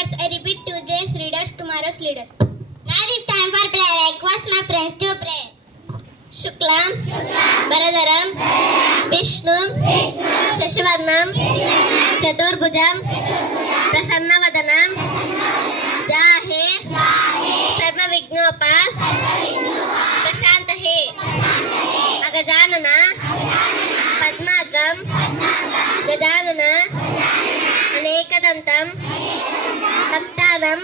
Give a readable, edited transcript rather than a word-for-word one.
leaders. I repeat today's readers, tomorrow's leader. Now it is time for prayer. I request my friends to pray. Shuklam, Baradaram, Vishnu, Shashivarnam, Chaturbhujam, Prasannavadanam, Jahe, Sarva Vignopa, Prashantahe, Agajanana, Padmagam, Gajanana, Anekadantam, Bhaktanam,